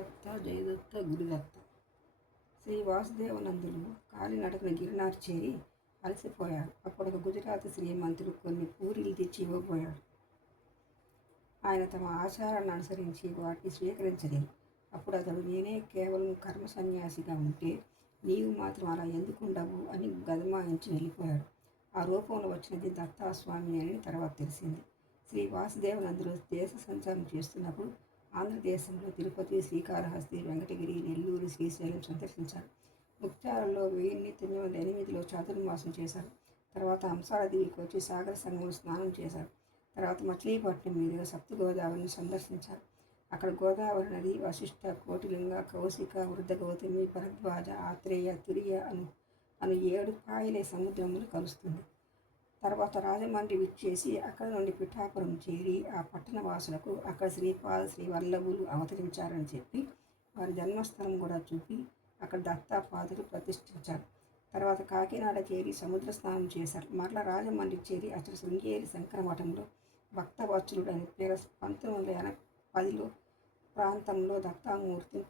జయదత్త జయదత్త గురుదత్త. శ్రీ వాసుదేవనందులు కాలినడకన గిరినార్ చేరి అలసిపోయాడు. అప్పుడు ఒక గుజరాత్ శ్రీమంతుడు కొన్ని పూరీలు తెచ్చి ఇవ్వబోయాడు. ఆయన తమ ఆచారాన్ని అనుసరించి వాటిని స్వీకరించలేదు. అప్పుడు అతడు, నేనే కేవలం కర్మ సన్యాసిగా ఉంటే నీవు మాత్రం అలా ఎందుకుండవు అని గదమాయించి వెళ్ళిపోయాడు. ఆ రూపంలో వచ్చినది దత్తాస్వామి అని తర్వాత తెలిసింది. శ్రీ వాసుదేవనందులు దేశ సంచారం చేస్తున్నప్పుడు ఆంధ్రదేశంలో తిరుపతి, శ్రీకాళహస్తి, వెంకటగిరి, నెల్లూరు, శ్రీశైలం సందర్శించారు. ముక్త్యాలలో 1908లో చాతుర్మాసం చేశారు. తర్వాత హంసాలదేవికి వచ్చి సాగర సంగంలో స్నానం చేశారు. తర్వాత మచిలీపట్నం మీదుగా సప్త గోదావరిని సందర్శించారు. అక్కడ గోదావరి నది వశిష్ఠ, కోటిలింగ, కౌశిక, వృద్ధ గౌతమి, భరద్వాజ, ఆత్రేయ, తురియ అను 7 పాయలే సముద్రములు కలుస్తుంది. తర్వాత రాజమండ్రి విచ్చేసి అక్కడ నుండి పిఠాపురం చేరి ఆ పట్టణ వాసులకు అక్కడ శ్రీపాద శ్రీవల్లభులు అవతరించారని చెప్పి వారి జన్మస్థలం కూడా చూపి అక్కడ దత్తాపాదులు ప్రతిష్ఠించారు. తర్వాత కాకినాడ చేరి సముద్ర స్నానం చేశారు. మరలా రాజమండ్రి చేరి అతడు శృంగేరి శంకర మఠంలో భక్తవత్సలుడు అని పేరు 1910లో ప్రాంతంలో దత్తామూర్తిని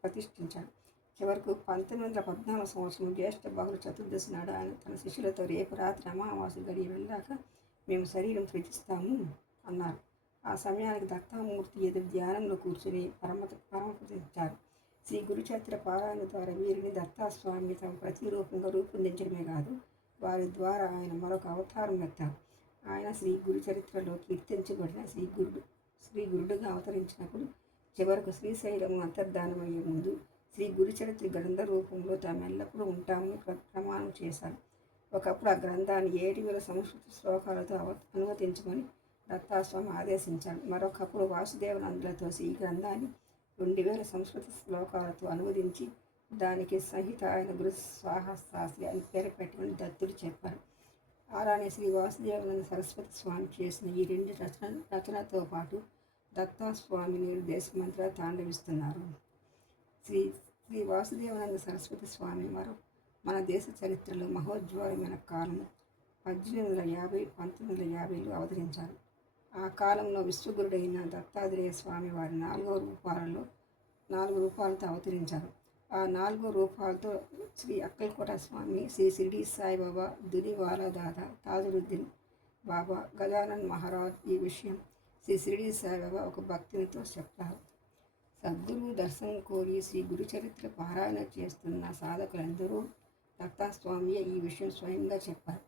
ప్రతిష్ఠించాడు. చివరకు 1914 సంవత్సరం జ్యేష్ఠ బహుళ చతుర్దశి నాడు ఆయన తన శిష్యులతో, రేపు రాత్రి అమావాస్య గడియ వెళ్ళాక మేము శరీరం త్యజిస్తాము అన్నారు. ఆ సమయానికి దత్తామూర్తి ఎదురు ధ్యానంలో కూర్చుని పరమపదించారు. శ్రీ గురుచరిత్ర పారాయణ ద్వారా వీరిని దత్తాస్వామి తమ ప్రతిరూపంగా రూపొందించడమే కాదు, వారి ద్వారా ఆయన మరొక అవతారం ఎత్తారు. ఆయన శ్రీ గురుచరిత్రలో కీర్తించబడిన శ్రీ గురుడుగా అవతరించినప్పుడు చివరకు శ్రీశైలం అంతర్ధానమయ్యే ముందు శ్రీ గురుచరిత్ర గ్రంథ రూపంలో తాము ఎల్లప్పుడూ ఉంటామని ప్రమాణం చేశారు. ఒకప్పుడు ఆ గ్రంథాన్ని 7,000 సంస్కృత శ్లోకాలతో అనువదించమని దత్తాస్వామి ఆదేశించాడు. మరొకప్పుడు వాసుదేవనందులతో ఈ గ్రంథాన్ని 2,000 సంస్కృత శ్లోకాలతో అనువదించి దానికి సంహిత ఆయన గురు స్వాహశాస్త్రి అని పేరు పెట్టమని దత్తుడు చెప్పారు. అలానే శ్రీ వాసుదేవానంద సరస్వతి స్వామి చేసిన ఈ 2 రచనలతో పాటు దత్తాస్వామి నేడు దేశమంతటా తాండవిస్తున్నారు. శ్రీ వాసుదేవానంద సరస్వతి స్వామి మన దేశ చరిత్రలో మహోజ్వలమైన కాలం 1850-1950లో అవతరించారు. ఆ కాలంలో విశ్వగురుడైన దత్తాత్రేయ స్వామి వారి 4 రూపాలతో అవతరించారు. ఆ 4 రూపాలతో శ్రీ అక్కల్కోట స్వామి, శ్రీ షిరిడి సాయిబాబా, దునివాలా దాదా, తాజుద్దీన్ బాబా, గజానన్ మహారాజ్. ఈ విషయం శ్రీ షిరిడి సాయిబాబా ఒక భక్తునితో చెప్తారు. సద్గురు దర్శనం కోరి శ్రీ గురుచరిత్ర పారాయణ చేస్తున్న సాధకులందరూ దత్తాస్వామియే ఈ విషయం స్వయంగా చెప్పారు.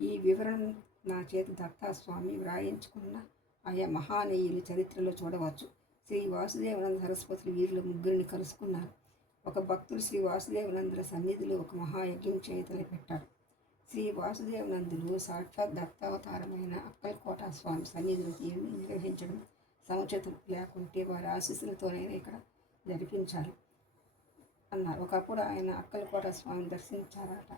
ఈ వివరణ నా చేత దత్తాస్వామి వ్రాయించుకున్న ఆయా మహానీయుల చరిత్రలో చూడవచ్చు. శ్రీ వాసుదేవానంద సరస్వతులు వీరిలో 3 కలుసుకున్నారు. ఒక భక్తుడు శ్రీ వాసుదేవానందుల సన్నిధిలో ఒక మహాయజ్ఞం తలపెట్టాడు. శ్రీ వాసుదేవానందులు సాక్షాత్ దత్తావతారమైన అక్కల్కోట స్వామి సన్నిధిలో దీనిని నిర్వహించడం సముచితం, లేకుంటే వారి ఆశీస్సులతోనైనా ఇక్కడ జరిపించాలి అన్నారు. ఒకప్పుడు ఆయన అక్కల్కోట స్వామిని దర్శించారట.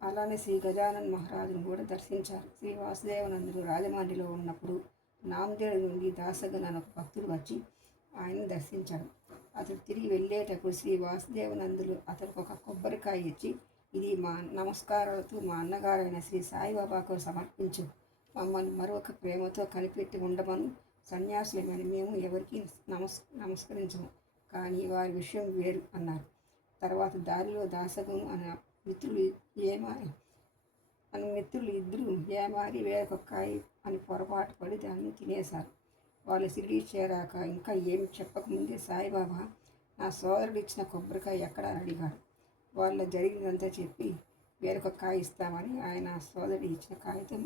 అలానే శ్రీ గజానన్ మహారాజును కూడా దర్శించారు. శ్రీ వాసుదేవానందులు రాజమండ్రిలో ఉన్నప్పుడు నాందేడ్ నుండి దాసగన్ అనే ఒక భక్తుడు వచ్చి ఆయన్ని దర్శించాడు. అతడు తిరిగి వెళ్ళేటప్పుడు శ్రీ వాసుదేవానందులు అతనికి ఒక కొబ్బరికాయ ఇచ్చి, ఇది మా నమస్కారాలతో మా అన్నగారైన శ్రీ సాయిబాబాకు సమర్పించు, మమ్మల్ని మరొక ప్రేమతో కనిపెట్టి ఉండమను. సన్యాసులమైన మేము ఎవరికి నమస్కరించము, కానీ వారి విషయం వేరు అన్నారు. తర్వాత దారిలో దాసగును అనే మిత్రులు ఇద్దరు ఏమారి వేరొక కాయ అని పొరపాటు పడి దాన్ని తినేశారు. వాళ్ళు షిరిడి చేరాక ఇంకా ఏమి చెప్పకముందే సాయిబాబా, నా సోదరుడు ఇచ్చిన కొబ్బరికాయ ఎక్కడ అని అడిగాడు. వాళ్ళ జరిగినంతా చెప్పి వేరొక కాయ ఇస్తామని, ఆయన సోదరుడు ఇచ్చిన కాయతో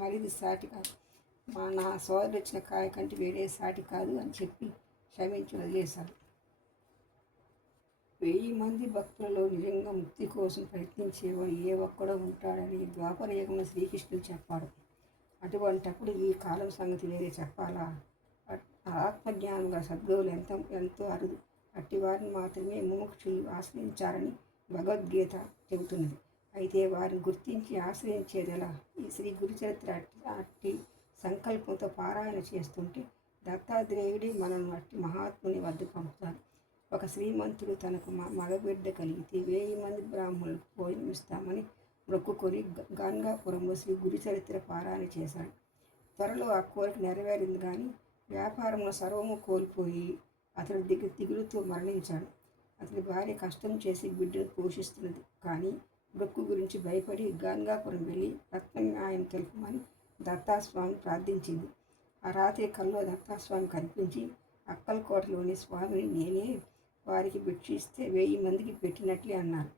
మరిది సాటి కాదు, నా సోదరుడు ఇచ్చిన కాయ కంటే వేరే సాటి కాదు అని చెప్పి క్షమించి వదిలేశారు. 1000 మంది భక్తులలో నిజంగా ముక్తి కోసం ప్రయత్నించేవాడు ఏ ఒక్కడో ఉంటాడని ద్వాపర యుగంలో శ్రీకృష్ణుడు చెప్పాడు. అటువంటప్పుడు ఈ కాలం సంగతి వేరే చెప్పాలా? ఆత్మజ్ఞానం గల సద్గురువులు ఎంతో అరుదు. అట్టివారిని మాత్రమే ముముక్షులు ఆశ్రయించారని భగవద్గీత చెబుతున్నది. అయితే వారిని గుర్తించి ఆశ్రయించేదెలా? ఈ శ్రీ గురుచరిత్ర అట్టి సంకల్పంతో పారాయణ చేస్తుంటే దత్తాత్రేయుడే మనను అట్టి మహాత్ముని వద్ద పంపుతారు. ఒక శ్రీమంతుడు తనకు మగబిడ్డ కలిగితే 1000 మంది బ్రాహ్మణులకు భోజనం ఇస్తామని మొక్కుకొని గంగాపురంలో శ్రీ గురుచరిత్ర పారాయణ చేశాడు. త్వరలో ఆ కోరిక నెరవేరింది, కానీ వ్యాపారంలో సర్వము కోల్పోయి అతడు దిగులుతో మరణించాడు. అతని భార్య కష్టం చేసి బిడ్డను పోషిస్తున్నది. కానీ మృక్కు గురించి భయపడి గంగాపురం వెళ్ళి రత్నన్యాయం తెలుపమని దత్తాస్వామి ప్రార్థించింది. ఆ రాత్రి కల్లో దత్తాస్వామి కనిపించి, అక్కల్కోటలోని స్వామిని నేనే వారికి భిక్ష ఇస్తే 1000 మందికి పెట్టినట్లే అన్నారు.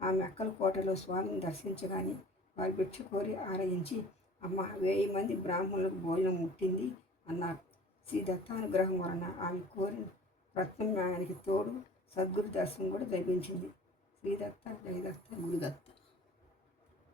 ఆమె అక్కల్కోటలో స్వామిని దర్శించగానే వారి భిక్ష కోరి ఆరగించి, అమ్మ 1000 మంది బ్రాహ్మణులకు భోజనం ముట్టింది అన్నారు. శ్రీ దత్తానుగ్రహం వలన ఆమె కోరిన ప్రత్యామ్నాయానికి తోడు సద్గురు దర్శనం కూడా లభించింది. శ్రీదత్త, జయదత్త, గురుదత్త.